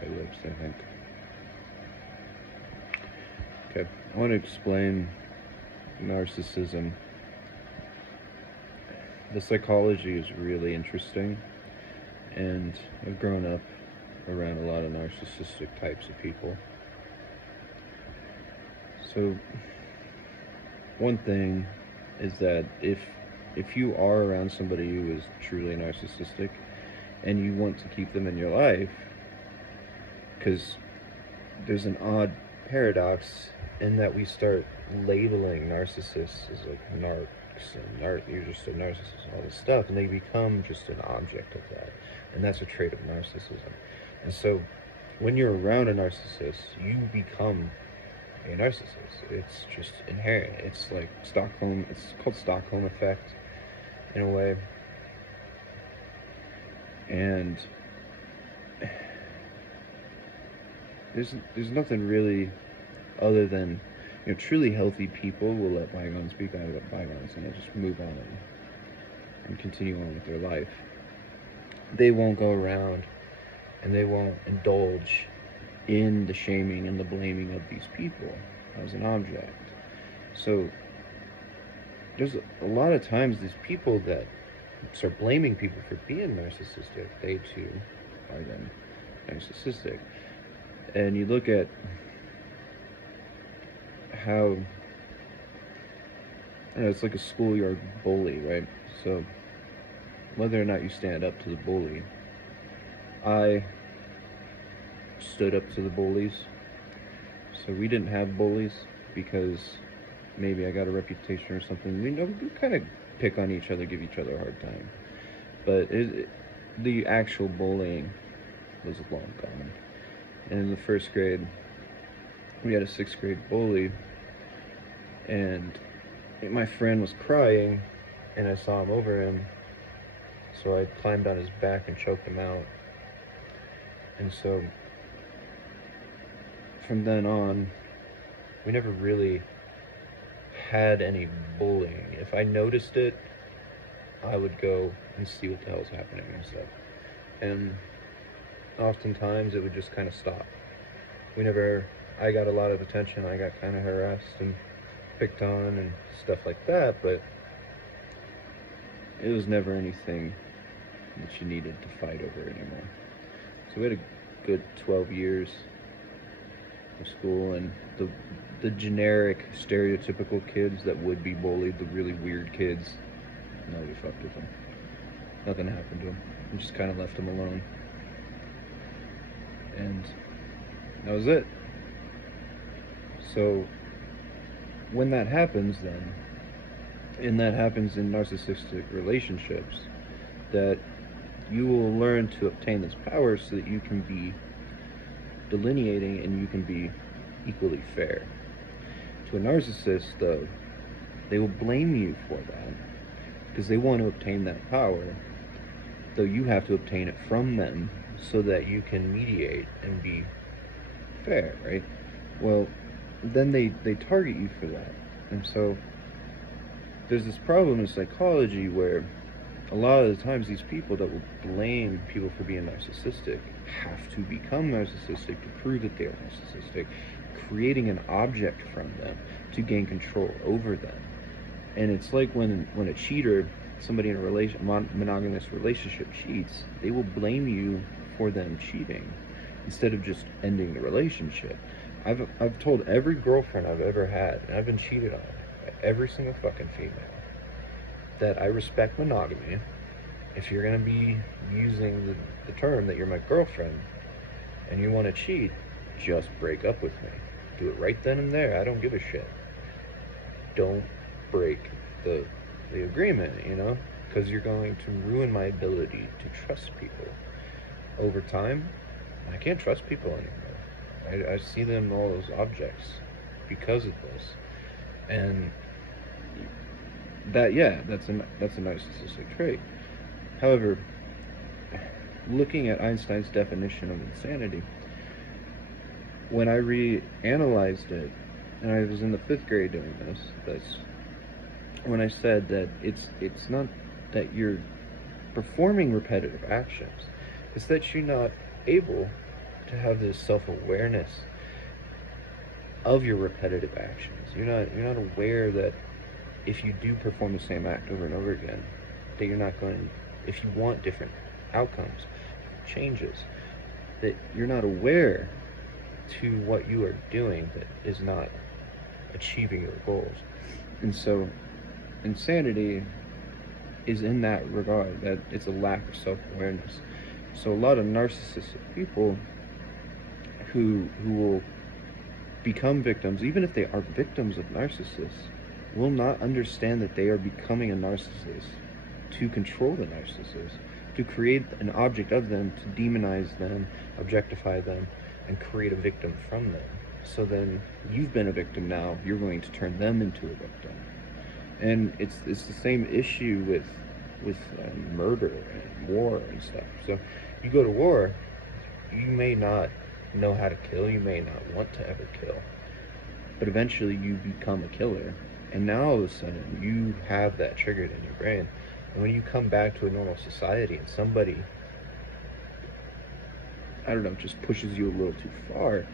dry lips, I think. Okay, I want to explain narcissism. The psychology is really interesting, and I've grown up around a lot of narcissistic types of people. So, one thing is that if you are around somebody who is truly narcissistic and you want to keep them in your life, because there's an odd paradox in that we start labeling narcissists as like narcs and you're just a narcissist and all this stuff, and they become just an object of that, and that's a trait of narcissism. And so when you're around a narcissist, you become a narcissist. It's just inherent. It's like Stockholm. It's called Stockholm effect in a way, and there's nothing really other than, truly healthy people will let bygones be bygones, and they'll just move on and continue on with their life. They won't go around and they won't indulge in the shaming and the blaming of these people as an object. So there's a lot of times these people that start blaming people for being narcissistic, they too are then narcissistic. And you look at how, it's like a schoolyard bully, right? So whether or not you stand up to the bully, I stood up to the bullies. So we didn't have bullies because maybe I got a reputation or something. We kind of pick on each other, give each other a hard time. But the actual bullying was long gone. And in the first grade, we had a 6th grade bully, and my friend was crying, and I saw him over him, so I climbed on his back and choked him out. And so from then on, we never really had any bullying. If I noticed it, I would go and see what the hell was happening and stuff. And oftentimes it would just kind of stop. I got a lot of attention, I got kind of harassed and picked on and stuff like that, but it was never anything that you needed to fight over anymore. So we had a good 12 years of school, and the generic, stereotypical kids that would be bullied, the really weird kids, nobody fucked with them. Nothing happened to them. We just kind of left them alone. And that was it. So when that happens then, and that happens in narcissistic relationships, that you will learn to obtain this power so that you can be delineating and you can be equally fair. To a narcissist, though, they will blame you for that because they want to obtain that power, though you have to obtain it from them so that you can mediate and be fair, right? Well, then they target you for that. And so there's this problem in psychology where a lot of the times these people that will blame people for being narcissistic have to become narcissistic to prove that they are narcissistic, creating an object from them to gain control over them. And it's like when a cheater, somebody in a monogamous relationship cheats, they will blame you for them cheating instead of just ending the relationship. I've told every girlfriend I've ever had, and I've been cheated on by every single fucking female, that I respect monogamy. If you're gonna be using the term that you're my girlfriend and you want to cheat, just break up with me. Do it right then and there. I don't give a shit. Don't break the agreement, because you're going to ruin my ability to trust people. Over time, I can't trust people anymore. I see them all as objects because of this. And that's a narcissistic trait. However, looking at Einstein's definition of insanity, when I reanalyzed it, and I was in the 5th grade doing that's when I said that it's not that you're performing repetitive actions, it's that you're not able to have this self-awareness of your repetitive actions. You're not aware that if you do perform the same act over and over again, that you're not going, if you want different outcomes, changes, that you're not aware to what you are doing that is not achieving your goals. And so insanity is in that regard, that it's a lack of self-awareness. So a lot of narcissistic people who will become victims, even if they are victims of narcissists, will not understand that they are becoming a narcissist to control the narcissist, to create an object of them, to demonize them, objectify them, and create a victim from them. So then you've been a victim, now you're going to turn them into a victim. And it's the same issue with murder and war and stuff. So you go to war, you may not know how to kill, you may not want to ever kill, but eventually you become a killer, and now all of a sudden you have that triggered in your brain. And when you come back to a normal society and somebody, I don't know, just pushes you a little too far,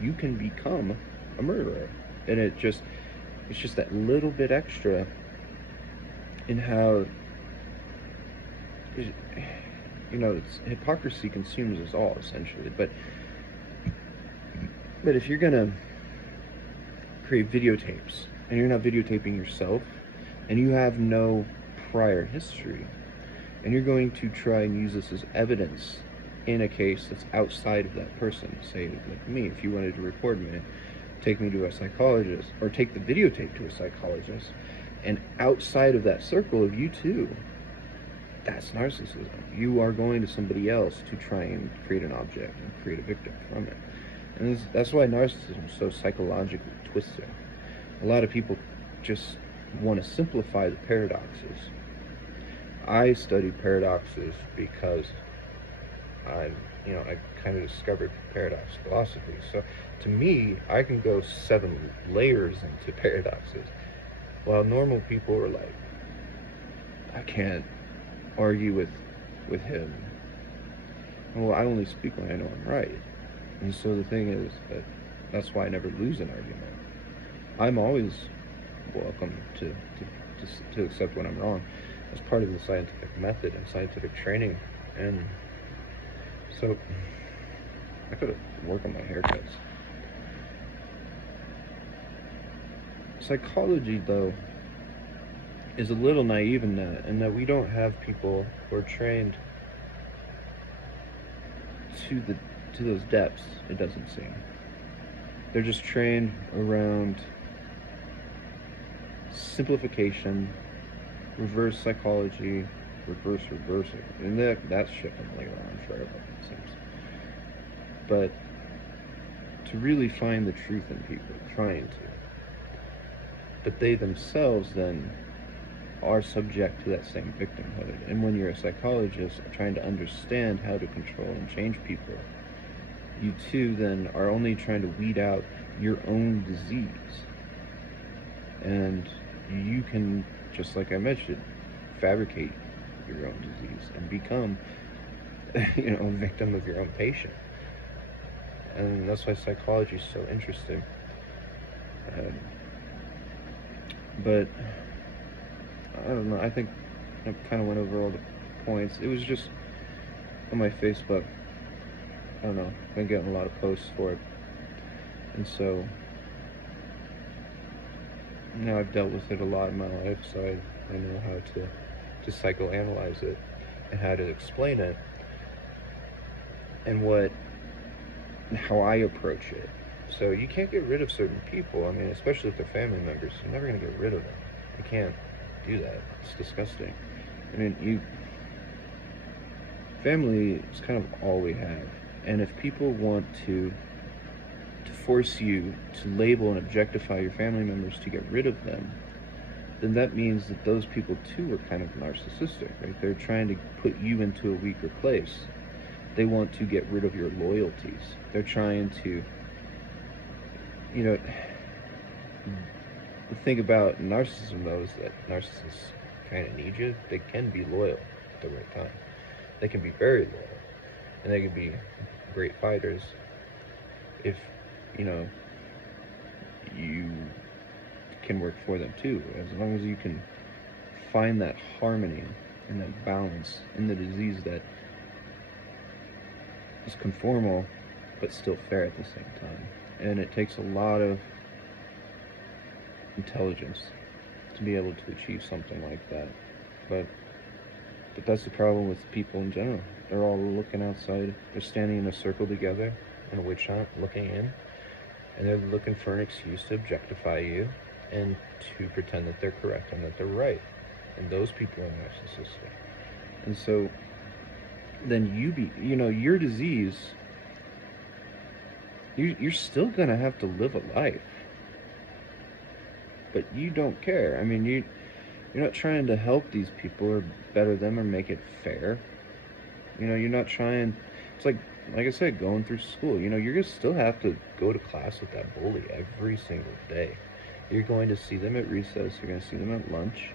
you can become a murderer. And it's just that little bit extra in how it's hypocrisy consumes us all, essentially. But if you're gonna create videotapes and you're not videotaping yourself and you have no prior history, and you're going to try and use this as evidence in a case that's outside of that person, say like me, if you wanted to record me, take me to a psychologist, or take the videotape to a psychologist, and outside of that circle of you two, that's narcissism. You are going to somebody else to try and create an object and create a victim from it. And that's why narcissism is so psychologically twisted. A lot of people just want to simplify the paradoxes. I studied paradoxes because I kind of discovered paradox philosophy. So to me, I can go 7 layers into paradoxes, while normal people are like, I can't argue with him. Well, I only speak when I know I'm right. And so the thing is that's why I never lose an argument. I'm always welcome to accept when I'm wrong. That's part of the scientific method and scientific training. And so I could work on my haircuts. Psychology, though, is a little naive in that we don't have people who are trained to those depths, it doesn't seem. They're just trained around simplification, reverse psychology, reverse, and that shit can lay around forever, it seems. But to really find the truth in people, trying to. But they themselves then are subject to that same victimhood. And when you're a psychologist trying to understand how to control and change people, you too then are only trying to weed out your own disease. And you can, just like I mentioned, fabricate your own disease and become a victim of your own patient. And that's why psychology is so interesting. But I don't know, I think I kind of went over all the points. It was just on my Facebook. I don't know, I've been getting a lot of posts for it. And so now I've dealt with it a lot in my life, so I know how to psychoanalyze it and how to explain it and how I approach it. So you can't get rid of certain people. I mean, especially if they're family members, you're never going to get rid of them. You can't do that. It's disgusting. I mean, family is kind of all we have. And if people want to force you to label and objectify your family members to get rid of them, then that means that those people too are kind of narcissistic, right? They're trying to put you into a weaker place. They want to get rid of your loyalties. They're trying to, the thing about narcissism, though, is that narcissists kind of need you. They can be loyal at the right time. They can be very loyal, and they can be great fighters if, you know, you can work for them too, as long as you can find that harmony and that balance in the disease that is conformal but still fair at the same time. And it takes a lot of intelligence to be able to achieve something like that. But that's the problem with people in general. They're all looking outside. They're standing in a circle together in a witch hunt, looking in, and they're looking for an excuse to objectify you and to pretend that they're correct and that they're right. And those people are narcissistic. And so then your disease, you're still gonna have to live a life, but you don't care. I mean, you're not trying to help these people or better them or make it fair. You're not trying. It's like I said, going through school. You're gonna still have to go to class with that bully every single day. You're going to see them at recess. You're going to see them at lunch.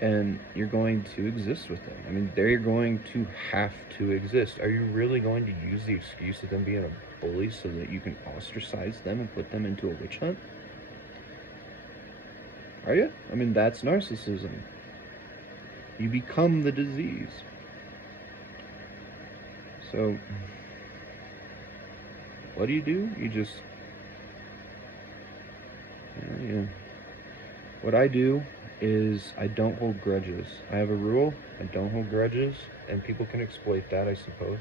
And you're going to exist with them. I mean, they're going to have to exist. Are you really going to use the excuse of them being a bully so that you can ostracize them and put them into a witch hunt? Are you? I mean, that's narcissism. You become the disease. So, what do? You just, what I do is I don't hold grudges. I have a rule, I don't hold grudges, and people can exploit that, I suppose.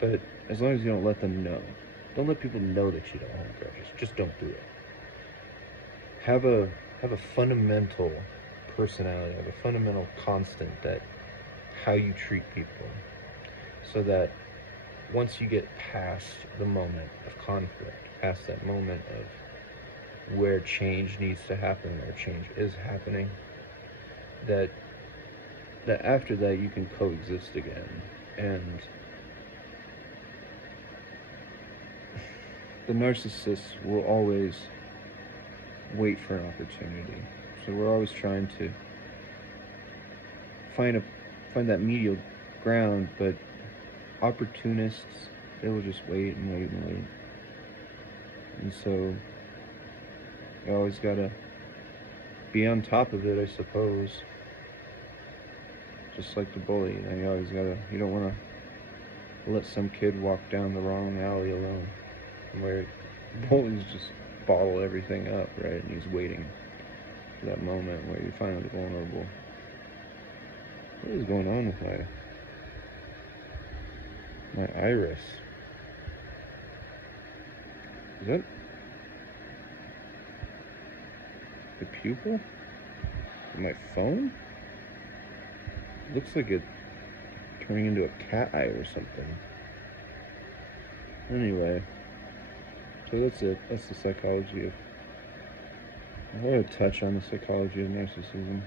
But as long as you don't let them know. Don't let people know that you don't hold grudges. Just don't do it. Have a fundamental personality, have a fundamental constant that how you treat people, so that once you get past the moment of conflict, past that moment of where change needs to happen, where change is happening, that after that you can coexist again. And the narcissist will always wait for an opportunity. So we're always trying to find that medial ground, but opportunists, they will just wait and wait and wait. And so you always gotta be on top of it, I suppose. Just like the bully, you don't wanna let some kid walk down the wrong alley alone, where bullies just bottle everything up, right? And he's waiting for that moment where you're finally vulnerable. What is going on with my iris? Is that the pupil? My phone? Looks like it's turning into a cat eye or something. Anyway, so that's it. That's the psychology of. I want to touch on the psychology of narcissism.